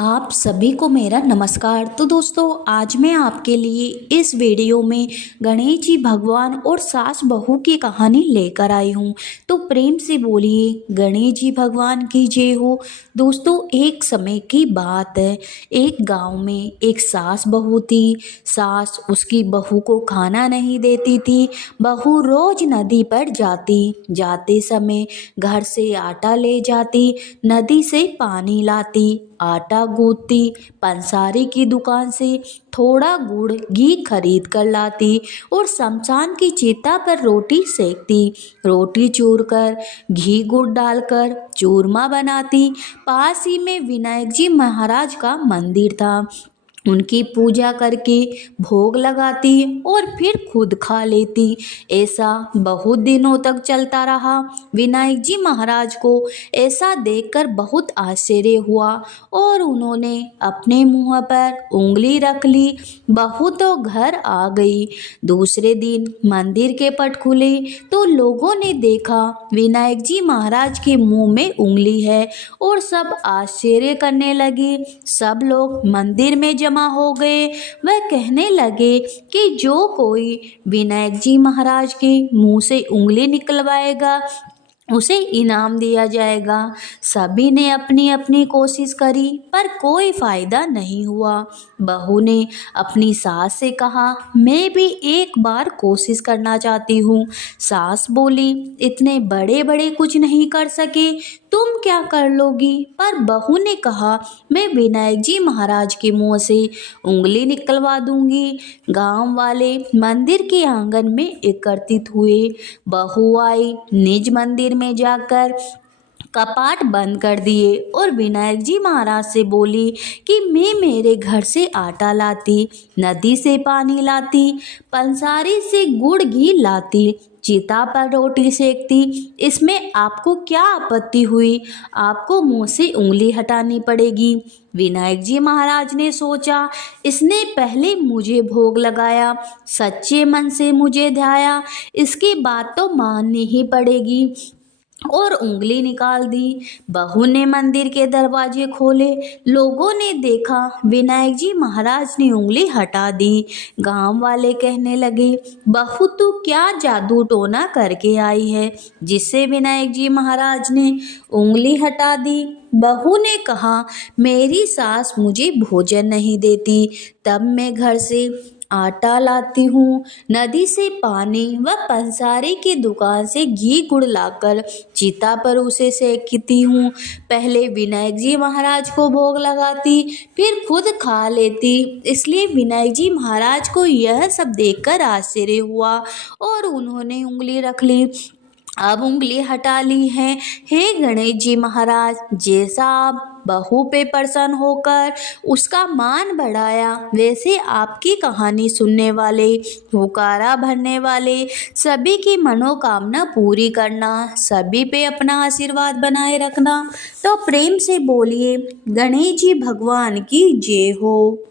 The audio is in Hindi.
आप सभी को मेरा नमस्कार। तो दोस्तों, आज मैं आपके लिए इस वीडियो में गणेश जी भगवान और सास बहू की कहानी लेकर आई हूँ। तो प्रेम से बोलिए गणेश जी भगवान की जय हो। दोस्तों, एक समय की बात है। एक गांव में एक सास बहू थी। सास उसकी बहू को खाना नहीं देती थी। बहू रोज नदी पर जाती, जाते समय घर से आटा ले जाती, नदी से पानी लाती, आटा गूंथती, पंसारी की दुकान से थोड़ा गुड़ घी खरीद कर लाती और शमशान की चिता पर रोटी सेकती। रोटी चूर कर घी गुड़ डालकर चूरमा बनाती। पास ही में विनायक जी महाराज का मंदिर था। उनकी पूजा करके भोग लगाती और फिर खुद खा लेती। ऐसा बहुत दिनों तक चलता रहा। विनायक जी महाराज को ऐसा देखकर बहुत आश्चर्य हुआ और उन्होंने अपने मुंह पर उंगली रख ली। बहू तो घर आ गई। दूसरे दिन मंदिर के पट खुले तो लोगों ने देखा विनायक जी महाराज के मुंह में उंगली है और सब आश्चर्य करने लगे। सब लोग मंदिर में जमा हो गए। वह कहने लगे कि जो कोई विनायक जी महाराज के मुंह से उंगली निकलवाएगा उसे इनाम दिया जाएगा। सभी ने अपनी अपनी कोशिश करी पर कोई फायदा नहीं हुआ। बहू ने अपनी सास से कहा, मैं भी एक बार कोशिश करना चाहती हूँ। सास बोली, इतने बड़े बड़े कुछ नहीं कर सके, तुम क्या कर लोगी? पर बहू ने कहा, मैं विनायक जी महाराज के मुंह से उंगली निकलवा दूंगी। गांव वाले मंदिर के आंगन में एकत्रित हुए। बहू आई, निज मंदिर में जाकर कपाट बंद कर दिए और विनायक जी महाराज से बोली कि मैं मेरे घर से आटा लाती, नदी से पानी लाती, पंसारी से गुड़ घी लाती, चिता पर रोटी सेकती, इसमें आपको क्या आपत्ति हुई? आपको मुंह से उंगली हटानी पड़ेगी। विनायक जी महाराज ने सोचा, इसने पहले मुझे भोग लगाया, सच्चे मन से मुझे ध्याया, इसकी बात तो माननी ही पड़ेगी और उंगली निकाल दी। बहू ने मंदिर के दरवाजे खोले। लोगों ने देखा विनायक जी महाराज ने उंगली हटा दी। गांव वाले कहने लगे, बहू तू क्या जादू टोना करके आई है जिससे विनायक जी महाराज ने उंगली हटा दी? बहू ने कहा, मेरी सास मुझे भोजन नहीं देती, तब मैं घर से आटा लाती हूँ, नदी से पानी व पंसारी की दुकान से घी गुड़ लाकर चिता पर उसे सेकती हूँ। पहले विनायक जी महाराज को भोग लगाती, फिर खुद खा लेती। इसलिए विनायक जी महाराज को यह सब देखकर आश्चर्य हुआ और उन्होंने उंगली रख ली। अब उंगली हटा ली है। हे गणेश जी महाराज, जैसा आप बहू पे प्रसन्न होकर उसका मान बढ़ाया, वैसे आपकी कहानी सुनने वाले, हुकारा भरने वाले सभी की मनोकामना पूरी करना, सभी पे अपना आशीर्वाद बनाए रखना। तो प्रेम से बोलिए गणेश जी भगवान की जय हो।